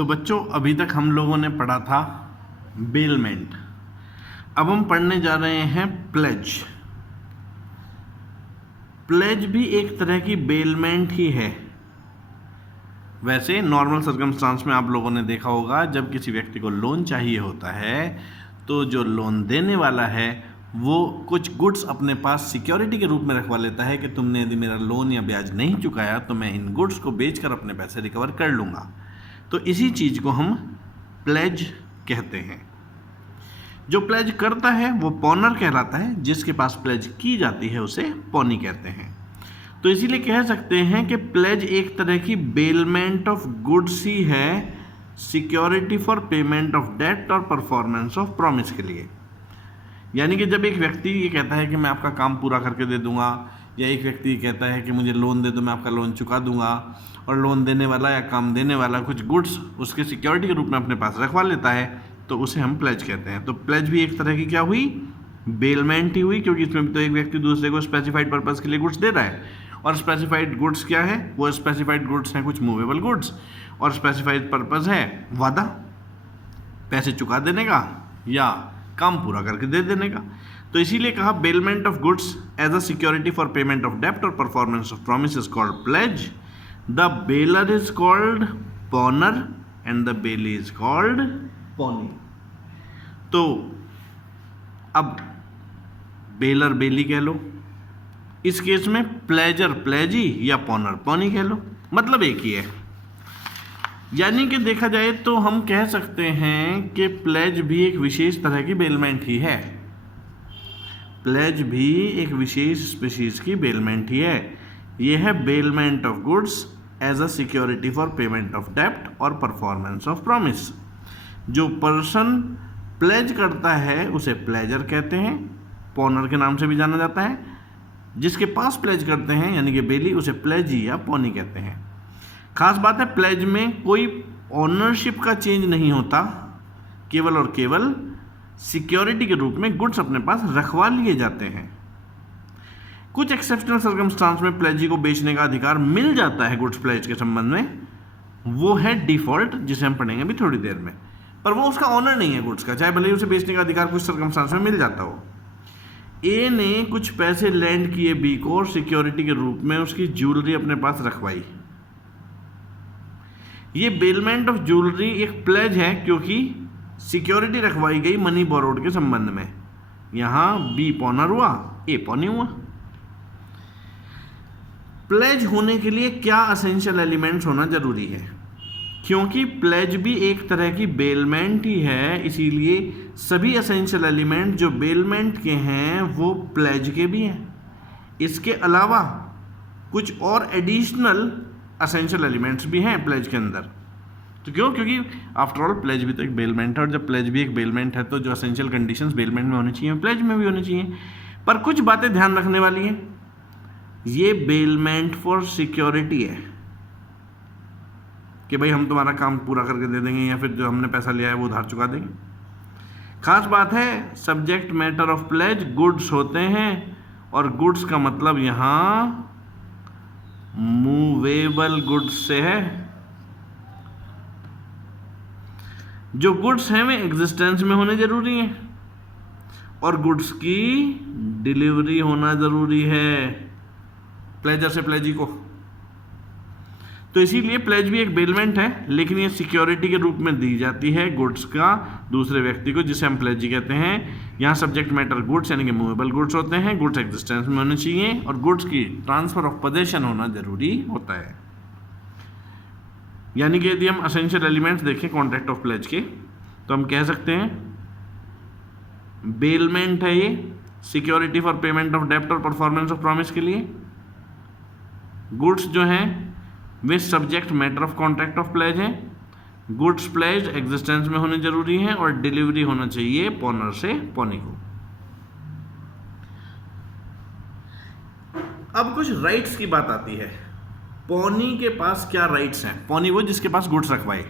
तो बच्चों अभी तक हम लोगों ने पढ़ा था बेलमेंट। अब हम पढ़ने जा रहे हैं प्लेज। प्लेज भी एक तरह की बेलमेंट ही है। वैसे नॉर्मल सर्कमस्टांस में आप लोगों ने देखा होगा, जब किसी व्यक्ति को लोन चाहिए होता है तो जो लोन देने वाला है वो कुछ गुड्स अपने पास सिक्योरिटी के रूप में रखवा लेता है कि तुमने यदि मेरा लोन या ब्याज नहीं चुकाया तो मैं इन गुड्स को बेचकर अपने पैसे रिकवर कर लूँगा। तो इसी चीज़ को हम प्लेज कहते हैं। जो प्लेज करता है वो पॉनर कहलाता है, जिसके पास प्लेज की जाती है उसे पॉनी कहते हैं। तो इसीलिए कह सकते हैं कि प्लेज एक तरह की बेलमेंट ऑफ गुड्स ही है, security for payment of debt और परफॉर्मेंस ऑफ प्रॉमिस के लिए। यानी कि जब एक व्यक्ति ये कहता है कि मैं आपका काम पूरा करके दे दूंगा, या एक व्यक्ति कहता है कि मुझे लोन दे दो मैं आपका लोन चुका दूंगा, और लोन देने वाला या काम देने वाला कुछ गुड्स उसके सिक्योरिटी के रूप में अपने पास रखवा लेता है, तो उसे हम प्लेज कहते हैं। तो प्लेज भी एक तरह की क्या हुई, बेलमेंट ही हुई, क्योंकि इसमें तो एक व्यक्ति दूसरे को स्पेसिफाइड पर्पस के लिए गुड्स दे रहा है। और स्पेसिफाइड गुड्स क्या है, वो स्पेसिफाइड गुड्स हैं कुछ मूवेबल गुड्स, और स्पेसिफाइड पर्पस है वादा, पैसे चुका देने का या काम पूरा करके दे देने का। तो इसीलिए कहा bailment of goods as a security for payment of डेप्ट और performance of promise is called pledge. The bailor is called pawnor and the bailee is called pawnee. तो अब बेलर बेली कह लो, इस केस में प्लेजर प्लेजी या पॉनर पॉनी कह लो, मतलब एक ही है। यानी कि देखा जाए तो हम कह सकते हैं कि प्लेज भी एक विशेष तरह की बेलमेंट ही है। प्लेज भी एक विशेष स्पीशीज की बेलमेंट ही है। यह है bailment of goods as a security for payment of डेप्ट और परफॉर्मेंस ऑफ प्रॉमिस। जो पर्सन प्लेज करता है उसे प्लेजर कहते हैं, पॉनर के नाम से भी जाना जाता है। जिसके पास प्लेज करते हैं यानी कि बेली, उसे प्लेजी या पॉनी कहते हैं। खास बात है प्लेज में कोई ओनरशिप का चेंज नहीं होता, केवल और केवल सिक्योरिटी के रूप में गुड्स अपने पास रखवा लिए जाते हैं। कुछ एक्सेप्शनल सर्कमस्टांस में प्लेजी को बेचने का अधिकार मिल जाता है गुड्स प्लेज के संबंध में, वो है डिफॉल्ट, जिसे हम पढ़ेंगे अभी थोड़ी देर में। पर वो उसका ऑनर नहीं है गुड्स का, चाहे भले ही उसे बेचने का अधिकार कुछ सर्कमस्टांस में मिल जाता हो। ए ने कुछ पैसे लैंड किए बी को और सिक्योरिटी के रूप में उसकी ज्वेलरी अपने पास रखवाई। ये बेलमेंट ऑफ ज्वेलरी एक प्लेज है, क्योंकि सिक्योरिटी रखवाई गई मनी बोरोड के संबंध में। यहां बी पॉनर हुआ, ए पॉनी हुआ। प्लेज होने के लिए क्या एसेंशियल एलिमेंट्स होना जरूरी है, क्योंकि प्लेज भी एक तरह की बेलमेंट ही है, इसीलिए सभी एसेंशियल एलिमेंट जो बेलमेंट के हैं वो प्लेज के भी हैं। इसके अलावा कुछ और एडिशनल एसेंशियल एलिमेंट्स भी हैं प्लेज के अंदर। तो क्यों, क्योंकि आफ्टर ऑल प्लेज भी तो एक बेलमेंट है, और जब प्लेज भी एक बेलमेंट है तो जो एसेंशियल कंडीशंस बेलमेंट में होनी चाहिए प्लेज में भी होनी चाहिए। पर कुछ बातें ध्यान रखने वाली हैं। ये बेलमेंट फॉर सिक्योरिटी है कि भाई हम तुम्हारा काम पूरा करके दे देंगे, या फिर जो हमने पैसा लिया है वो उधार चुका देंगे। खास बात है subject matter of pledge goods होते हैं, और गुड्स का मतलब यहां मूवेबल गुड्स से है। जो गुड्स हैं वे एग्जिस्टेंस में होने जरूरी हैं, और गुड्स की डिलीवरी होना जरूरी है प्लेजर से प्लेजी को। तो इसीलिए प्लेज भी एक बेलमेंट है, लेकिन ये सिक्योरिटी के रूप में दी जाती है गुड्स का दूसरे व्यक्ति को, जिसे हम प्लेजी कहते हैं। यहाँ सब्जेक्ट मैटर गुड्स यानी कि मूवेबल गुड्स होते हैं, गुड्स एग्जिस्टेंस में होने चाहिए, और गुड्स की ट्रांसफर ऑफ पोजेशन होना जरूरी होता है। यानी कि यदि हम एसेंशियल एलिमेंट्स देखें कॉन्ट्रैक्ट ऑफ प्लेज के, तो हम कह सकते हैं बेलमेंट है ये, सिक्योरिटी फॉर पेमेंट ऑफ डेप्ट और परफॉर्मेंस ऑफ प्रॉमिस के लिए। गुड्स जो हैं वे subject matter of contract of pledge है। गुड्स प्लेज एग्जिस्टेंस में होने जरूरी है, और डिलीवरी होना चाहिए पॉनर से पॉनी को। अब कुछ राइट्स की बात आती है। पॉनी के पास क्या राइट्स हैं? पॉनी वो जिसके पास गुड्स रखवाए।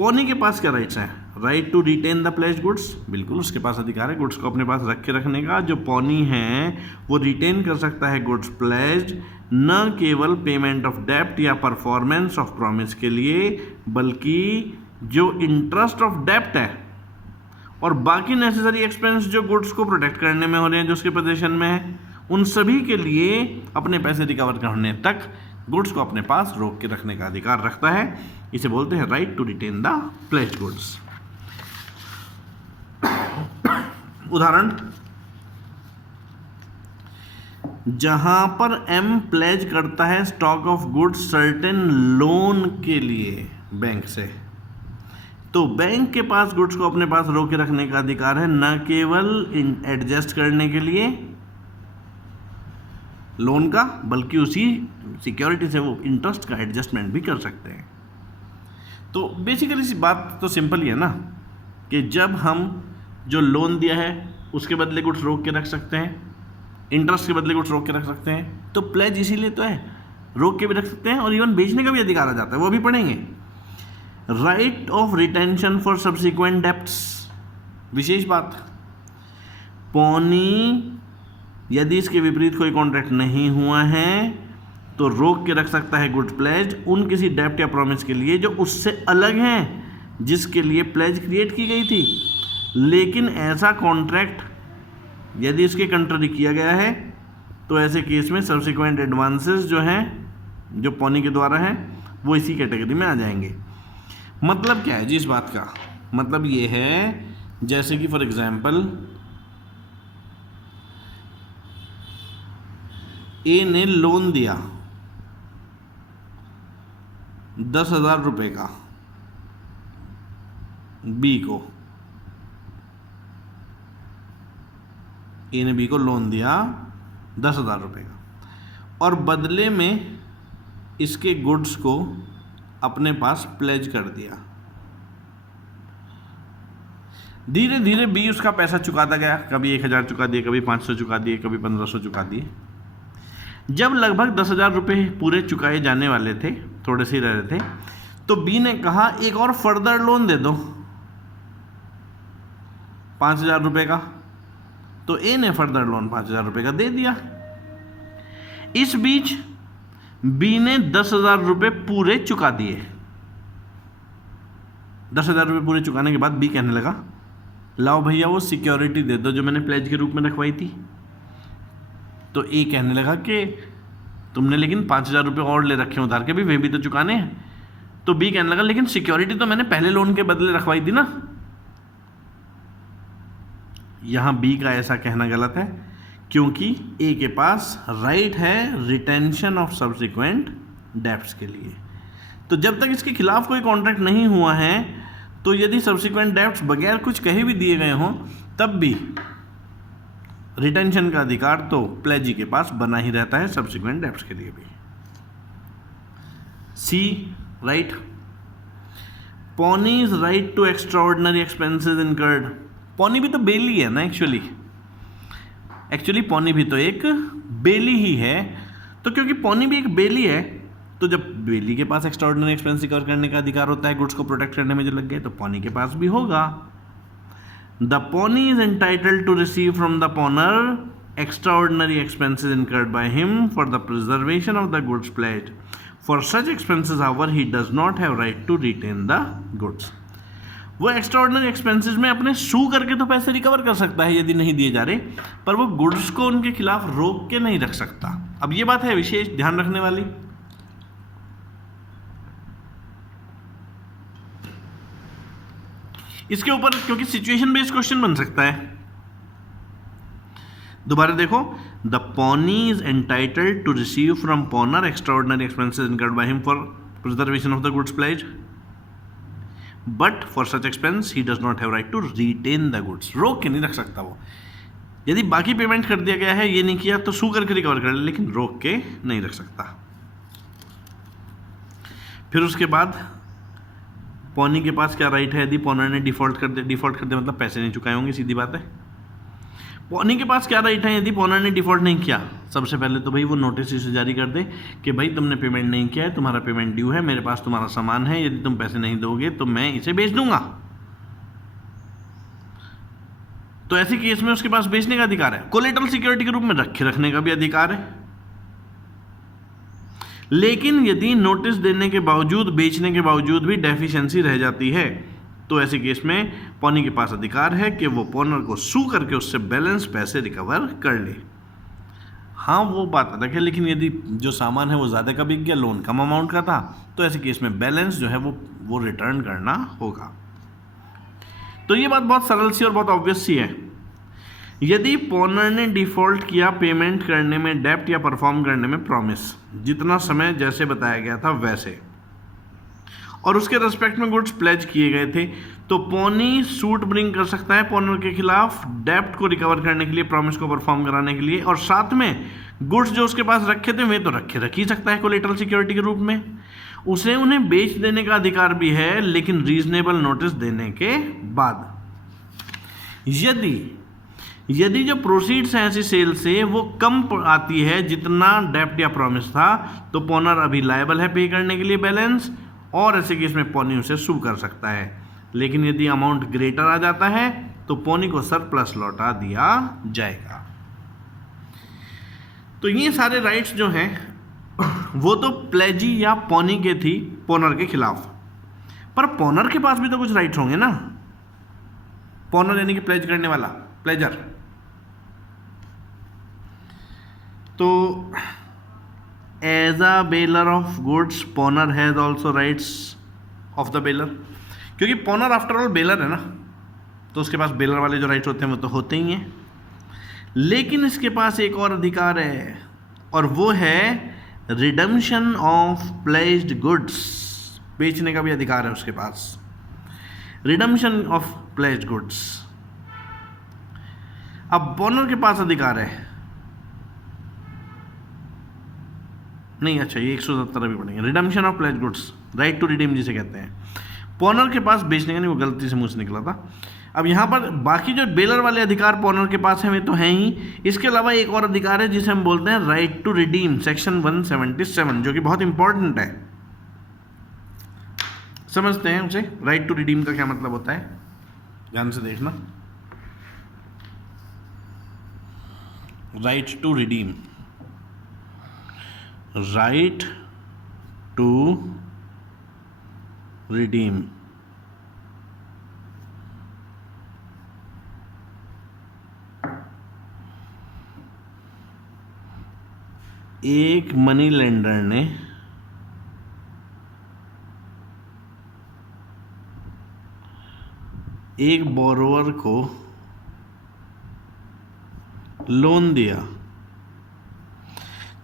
पौनी के पास क्या राइट्स हैं? Right to retain the pledged goods, बिल्कुल उसके पास अधिकार है गुड्स को अपने पास रखने का। जो पौनी है वो रिटेन कर सकता है गुड्स प्लेज्ड, न केवल पेमेंट ऑफ डेप्ट या परफॉर्मेंस ऑफ प्रॉमिस के लिए, बल्कि जो इंटरेस्ट ऑफ डेप्ट है और बाकी नेसेसरी एक्सपेंस जो गुड्स को प्रोटेक्ट करने में हो रहे हैं, जो उसके पोजीशन में है, उन सभी के लिए अपने पैसे रिकवर करने तक गुड्स को अपने पास रोक के रखने का अधिकार रखता है। इसे बोलते हैं right to retain the pledged goods. उदाहरण, जहां पर एम प्लेज करता है stock of goods certain loan के लिए बैंक से, तो बैंक के पास गुड्स को अपने पास रोके रखने का अधिकार है, न केवल एडजस्ट करने के लिए लोन का, बल्कि उसी सिक्योरिटी से वो इंटरेस्ट का एडजस्टमेंट भी कर सकते हैं। तो बेसिकली सी बात तो सिंपल ही है ना, कि जब हम जो लोन दिया है उसके बदले गुड्स रोक के रख सकते हैं, इंटरेस्ट के बदले गुड्स रोक के रख सकते हैं, तो प्लेज इसीलिए तो है, रोक के भी रख सकते हैं और इवन बेचने का भी अधिकार आ जाता है, वो भी पढ़ेंगे। Right of retention for subsequent debts, विशेष बात, पौनी यदि इसके विपरीत कोई कॉन्ट्रैक्ट नहीं हुआ है तो रोक के रख सकता है गुड्स प्लेज उन किसी डेप्ट या प्रॉमिस के लिए जो उससे अलग हैं, जिसके लिए प्लेज क्रिएट की गई थी। लेकिन ऐसा कॉन्ट्रैक्ट यदि इसके कंट्री किया गया है तो ऐसे केस में सब्सिक्वेंट एडवांसेस जो हैं, जो पौनी के द्वारा हैं, वो इसी कैटेगरी में आ जाएंगे। मतलब क्या है जी इस बात का? मतलब ये है, जैसे कि फॉर एग्जांपल ए ने लोन दिया 10,000 रुपये का बी को, ए ने बी को लोन दिया 10,000 रुपये का, और बदले में इसके गुड्स को अपने पास प्लेज कर दिया। धीरे धीरे बी उसका पैसा चुकाता गया, कभी 1,000 चुका दिए, कभी 500 चुका दिए, कभी 1,500 चुका दिए। जब लगभग 10,000 रुपये पूरे चुकाए जाने वाले थे, थोड़े से ही रह रहे थे, तो बी ने कहा एक और फर्दर लोन दे दो 5,000 रुपये का, तो ए ने फर्दर लोन 5,000 रुपये का दे दिया। इस बीच बी ने 10,000 रुपये पूरे चुका दिए। 10,000 रुपये पूरे चुकाने के बाद बी कहने लगा, लाओ भैया वो सिक्योरिटी दे दो जो मैंने प्लेज के रूप में रखवाई थी। तो ए कहने लगा कि तुमने लेकिन 5,000 रुपये और ले रखे उधार के, भी वे भी तो चुकाने हैं। तो बी कहने लगा, लेकिन सिक्योरिटी तो मैंने पहले लोन के बदले रखवाई थी ना। यहां बी का ऐसा कहना गलत है, क्योंकि ए के पास राइट है रिटेंशन ऑफ सब्सिक्वेंट डेप्ट्स के लिए। तो जब तक इसके खिलाफ कोई कॉन्ट्रैक्ट नहीं हुआ है, तो यदि सब्सिक्वेंट डेप्ट्स बगैर कुछ कहे भी दिए गए हों, तब भी रिटेंशन का अधिकार तो प्लेजी के पास बना ही रहता है सब्सिक्वेंट डेप्ट्स के लिए भी। C right, pawnee's right to extraordinary expenses incurred. Pawnee भी तो बेली है ना, एक्चुअली पौनी भी तो एक बेली ही है। तो क्योंकि पौनी भी एक बेली है, तो जब बेली के पास एक्स्ट्राऑर्डिनरी एक्सपेंस कवर करने का अधिकार होता है, गुड्स को प्रोटेक्ट करने में जो लग गए, तो पौनी के पास भी होगा। The pawnee is entitled to receive from the pawnor extraordinary expenses incurred by him for the preservation of the goods pledged. For such expenses however he does not have right to retain the goods. वो extraordinary expenses में अपने सू करके तो पैसे recover कर सकता है यदि नहीं दिए जा रहे, पर वो गुड्स को उनके खिलाफ रोक के नहीं रख सकता। अब ये बात है विशेष ध्यान रखने वाली। इसके ऊपर क्योंकि सिचुएशन बेस्ड क्वेश्चन बन सकता है। दोबारा देखो, the pawnee is entitled to receive from pawnor extraordinary expenses incurred by him for preservation of the goods pledged, but for such expense he does not have right to retain the goods. रोक के नहीं रख सकता वो। यदि बाकी payment कर दिया गया है, ये नहीं किया, तो सू करके रिकवर कर ले, लेकिन रोक के नहीं रख सकता। फिर उसके बाद पौनी के पास क्या राइट है यदि पौनर ने डिफॉल्ट कर दिया मतलब पैसे नहीं चुकाए होंगे, सीधी बात है। पॉनी के पास क्या राइट है यदि पॉनर ने डिफॉल्ट नहीं किया? सबसे पहले तो भाई वो नोटिस इसे जारी कर दे कि भाई तुमने पेमेंट नहीं किया है, तुम्हारा पेमेंट ड्यू है, मेरे पास तुम्हारा सामान है, यदि तुम पैसे नहीं दोगे तो मैं इसे बेच दूंगा। तो ऐसे केस में उसके पास बेचने का अधिकार है, कोलेटरल सिक्योरिटी के रूप में रखने का भी अधिकार है। लेकिन यदि नोटिस देने के बावजूद, बेचने के बावजूद भी डेफिशिएंसी रह जाती है तो ऐसे केस में पॉनी के पास अधिकार है कि वो पॉनर को सू करके उससे बैलेंस पैसे रिकवर कर ले। हाँ वो बात अलग है, लेकिन यदि जो सामान है वो ज़्यादा का बिक गया, लोन कम अमाउंट का था, तो ऐसे केस में बैलेंस जो है वो रिटर्न करना होगा। तो ये बात बहुत सरल सी और बहुत ऑब्वियस सी है। यदि पॉनर ने डिफॉल्ट किया पेमेंट करने में, डेप्ट या परफॉर्म करने में प्रॉमिस, जितना समय जैसे बताया गया था वैसे, और उसके रेस्पेक्ट में गुड्स प्लेज किए गए थे, तो पॉनी सूट ब्रिंग कर सकता है पॉनर के खिलाफ डेप्ट को रिकवर करने के लिए, प्रॉमिस को परफॉर्म कराने के लिए, और साथ में गुड्स जो उसके पास रखे थे वे तो रख ही सकता है कोलेटरल सिक्योरिटी के रूप में। उसे उन्हें बेच देने का अधिकार भी है, लेकिन रीजनेबल नोटिस देने के बाद। यदि जो प्रोसीड्स हैं ऐसी सेल से वो कम आती है जितना डेप्ट या प्रॉमिस था, तो पॉनर अभी लायबल है पे करने के लिए बैलेंस, और ऐसे केस में पॉनी उसे सू कर सकता है। लेकिन यदि अमाउंट ग्रेटर आ जाता है तो पॉनी को सरप्लस लौटा दिया जाएगा। तो ये सारे राइट्स जो हैं वो तो प्लेजी या पॉनी के थी पॉनर के खिलाफ, पर पॉनर के पास भी तो कुछ राइट्स होंगे ना। पॉनर यानी कि प्लेज करने वाला, प्लेजर। तो as a bailor of goods pawnor has also rights of the bailor, क्योंकि पॉनर आफ्टर ऑल बेलर है ना, तो उसके पास बेलर वाले जो राइट्स होते हैं वो तो होते ही हैं। लेकिन इसके पास एक और अधिकार है, और वो है रिडम्पशन ऑफ प्लेज्ड गुड्स। बेचने का भी अधिकार है उसके पास, रिडम्पशन ऑफ प्लेज्ड गुड्स। अब पॉनर के पास अधिकार है नहीं, अच्छा ये 170 भी पढ़ेंगे। Redemption of pledged goods, right to redeem जिसे कहते हैं, पॉनर के पास बेचने का नहीं, वो गलती से मुंह से निकला था। अब यहाँ पर बाकी जो बेलर वाले अधिकार पॉनर के पास हैं वे तो हैं ही, इसके अलावा एक और अधिकार है जिसे हम बोलते हैं राइट टू रिडीम, सेक्शन 177, जो कि बहुत इंपॉर्टेंट है। समझते हैं उसे, राइट टू रिडीम का क्या मतलब होता है, ध्यान से देखना। Right to redeem, right to redeem एक मनी लेंडर ने एक बोरोवर को लोन दिया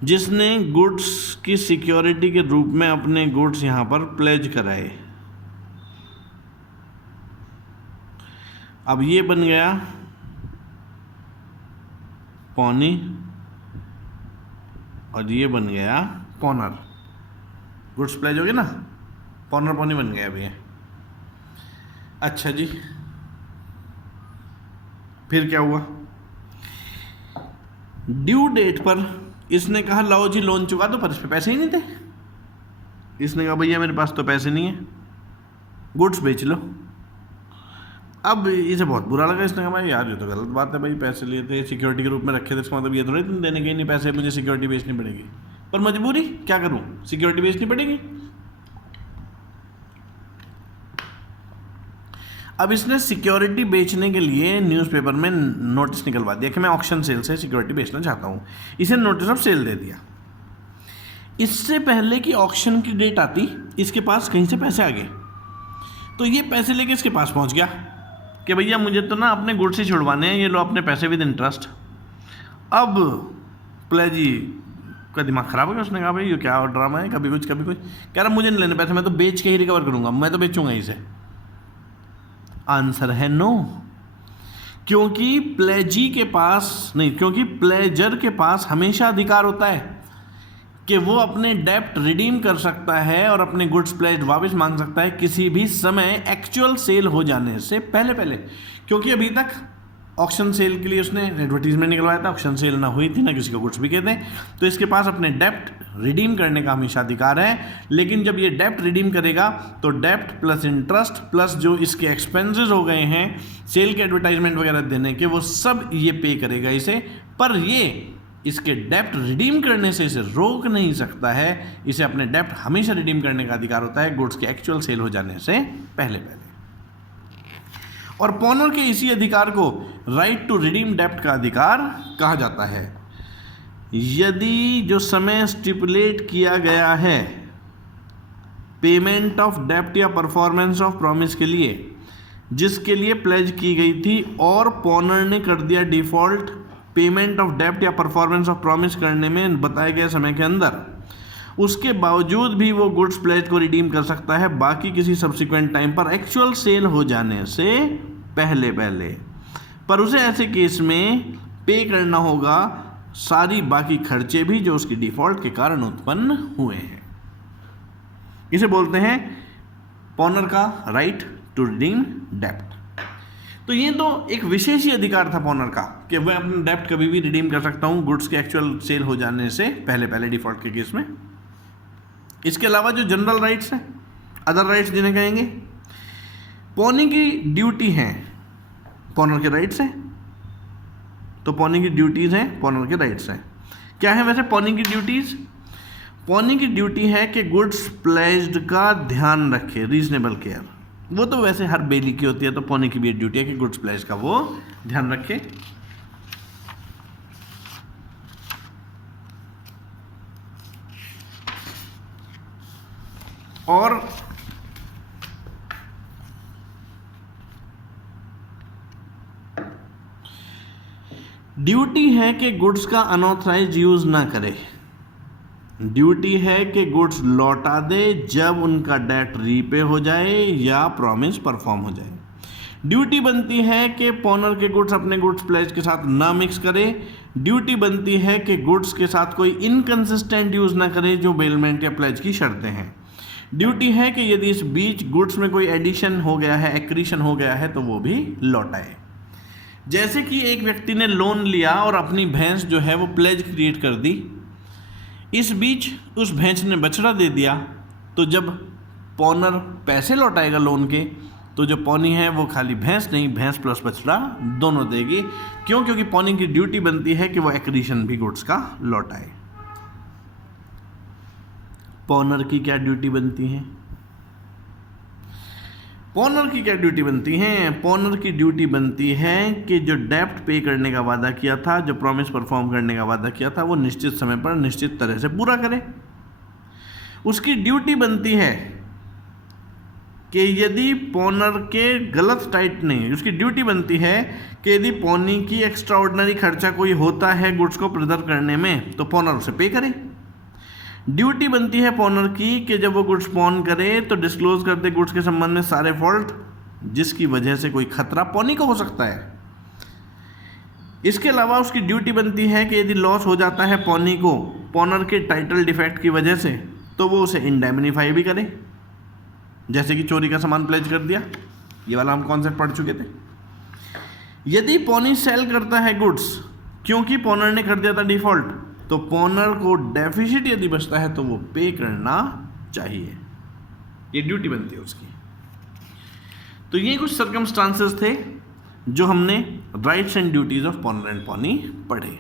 जिसने गुड्स की सिक्योरिटी के रूप में अपने गुड्स यहां पर प्लेज कराए। अब ये बन गया पॉनी और ये बन गया पॉनर। गुड्स प्लेज हो गए ना, पॉनर पॉनी बन गया अभी। अच्छा जी, फिर क्या हुआ? ड्यू डेट पर इसने कहा लाओ जी लोन चुका दो, पर इस पे पैसे ही नहीं थे। इसने कहा भैया मेरे पास तो पैसे नहीं है, गुड्स बेच लो। अब इसे बहुत बुरा लगा, इसने कहा भाई यार ये तो गलत बात है, भाई पैसे लिए थे सिक्योरिटी के रूप में रखे थे, इसका मतलब ये थोड़ी तुम देने के नहीं पैसे, मुझे सिक्योरिटी बेचनी पड़ेगी। पर मजबूरी क्या करूं, सिक्योरिटी बेचनी पड़ेगी। अब इसने सिक्योरिटी बेचने के लिए न्यूज़पेपर में नोटिस निकलवा दिया कि मैं ऑक्शन सेल से सिक्योरिटी बेचना चाहता हूँ। इसे नोटिस ऑफ सेल दे दिया। इससे पहले कि ऑक्शन की डेट आती, इसके पास कहीं से पैसे आ गए, तो ये पैसे लेके इसके पास पहुँच गया कि भैया मुझे तो ना अपने गुड्स ही छुड़वाने हैं, ये लो अपने पैसे विद इंटरेस्ट। अब प्लेजी का दिमाग खराब हो गया, उसने कहा भाई ये क्या ड्रामा है, कभी कुछ कभी कुछ। कह रहा मुझे नहीं लेने पैसे, मैं तो बेच के ही रिकवर करूँगा, मैं तो बेचूंगा इसे। आंसर है नो, क्योंकि प्लेजी के पास नहीं, क्योंकि प्लेजर के पास हमेशा अधिकार होता है कि वो अपने डेप्ट रिडीम कर सकता है और अपने गुड्स प्लेज वापस मांग सकता है किसी भी समय एक्चुअल सेल हो जाने से पहले पहले। क्योंकि अभी तक ऑक्शन सेल के लिए उसने एडवर्टीजमेंट निकलवाया था, ऑक्शन सेल ना हुई थी, ना किसी को गुड्स बिके थे, तो इसके पास अपने डेप्ट रिडीम करने का हमेशा अधिकार है। लेकिन जब ये डेप्ट रिडीम करेगा तो डेप्ट प्लस इंटरेस्ट प्लस जो इसके एक्सपेंसेस हो गए हैं सेल के एडवर्टाइजमेंट वगैरह देने के, वो सब ये पे करेगा इसे। पर ये इसके डेप्ट रिडीम करने से इसे रोक नहीं सकता है, इसे अपने डेप्ट हमेशा रिडीम करने का अधिकार होता है गुड्स के एक्चुअल सेल हो जाने से पहले। और पॉनर के इसी अधिकार को राइट टू रिडीम डेप्ट का अधिकार कहा जाता है। यदि जो समय स्टिपुलेट किया गया है पेमेंट ऑफ डेप्ट या परफॉर्मेंस ऑफ प्रॉमिस के लिए, जिसके लिए प्लेज की गई थी, और पॉनर ने कर दिया डिफॉल्ट पेमेंट ऑफ डेप्ट या परफॉर्मेंस ऑफ प्रॉमिस करने में बताए गए समय के अंदर, उसके बावजूद भी वो गुड्स प्लेज को रिडीम कर सकता है बाकी किसी सब्सिक्वेंट टाइम पर एक्चुअल सेल हो जाने से पहले। पर उसे ऐसे केस में पे करना होगा सारी बाकी खर्चे भी जो उसकी डिफॉल्ट के कारण उत्पन्न हुए हैं। इसे बोलते हैं पॉनर का राइट टू रिडीम डेप्ट। तो ये तो एक विशेष ही अधिकार था पॉनर का कि मैं अपना डेप्ट कभी भी रिडीम कर सकता हूँ गुड्स के एक्चुअल सेल हो जाने से पहले डिफॉल्ट के केस में। इसके अलावा जो जनरल राइट्स हैं, अदर राइट्स जिन्हें कहेंगे, पॉनी की ड्यूटी हैं, पॉनर के राइट्स हैं। तो पॉनी की ड्यूटीज हैं, पॉनर के राइट्स हैं। क्या है वैसे पॉनी की ड्यूटीज? पॉनी की ड्यूटी है कि गुड्स प्लेज्ड का ध्यान रखे, रीजनेबल केयर। वो तो वैसे हर बेली की होती है, तो पॉनी की भी ड्यूटी है कि गुड्स प्लेज का वो ध्यान रखे। और ड्यूटी है कि गुड्स का अनऑथराइज्ड यूज ना करे। ड्यूटी है कि गुड्स लौटा दे जब उनका डेट रीपे हो जाए या प्रॉमिस परफॉर्म हो जाए। ड्यूटी बनती है कि पॉनर के गुड्स अपने गुड्स प्लेज के साथ ना मिक्स करे। ड्यूटी बनती है कि गुड्स के साथ कोई इनकंसिस्टेंट यूज ना करे जो बेलमेंट या प्लेज की शर्तें हैं। ड्यूटी है कि यदि इस बीच गुड्स में कोई एडिशन हो गया है, एक्रीशन हो गया है, तो वो भी लौटाए। जैसे कि एक व्यक्ति ने लोन लिया और अपनी भैंस जो है वो प्लेज क्रिएट कर दी, इस बीच उस भैंस ने बछड़ा दे दिया, तो जब पॉनर पैसे लौटाएगा लोन के, तो जो पॉनी है वो खाली भैंस नहीं, भैंस प्लस बछड़ा दोनों देगी। क्यों? क्योंकि पॉनी की ड्यूटी बनती है कि वो एक्रीशन भी गुड्स का लौटाए। पॉनर की क्या ड्यूटी बनती है? पॉनर की क्या ड्यूटी बनती है? पॉनर की ड्यूटी बनती है कि जो डेप्ट पे करने का वादा किया था, जो प्रॉमिस परफॉर्म करने का वादा किया था, वो निश्चित समय पर निश्चित तरह से पूरा करे। उसकी ड्यूटी बनती है कि यदि पॉनर के गलत टाइट नहीं, उसकी ड्यूटी बनती है कि यदि पॉनी की एक्स्ट्रा ऑर्डिनरी खर्चा कोई होता है गुड्स को प्रिजर्व करने में, तो पॉनर उसे पे करे। ड्यूटी बनती है पॉनर की कि जब वो गुड्स पॉन करे तो डिस्क्लोज कर दे गुड्स के संबंध में सारे फॉल्ट जिसकी वजह से कोई खतरा पॉनी को हो सकता है। इसके अलावा उसकी ड्यूटी बनती है कि यदि लॉस हो जाता है पॉनी को पॉनर के टाइटल डिफेक्ट की वजह से, तो वो उसे इंडेमनीफाई भी करे। जैसे कि चोरी का सामान प्लेज कर दिया, ये वाला हम कॉन्सेप्ट पढ़ चुके थे। यदि पॉनी सेल करता है गुड्स क्योंकि पॉनर ने कर दिया था डिफॉल्ट, तो पॉनर को डेफिसिट यदि बचता है तो वो पे करना चाहिए। ये ड्यूटी बनती है उसकी। तो ये कुछ सर्कमस्टांसेस थे जो हमने rights and duties of पॉनर and pony पढ़े।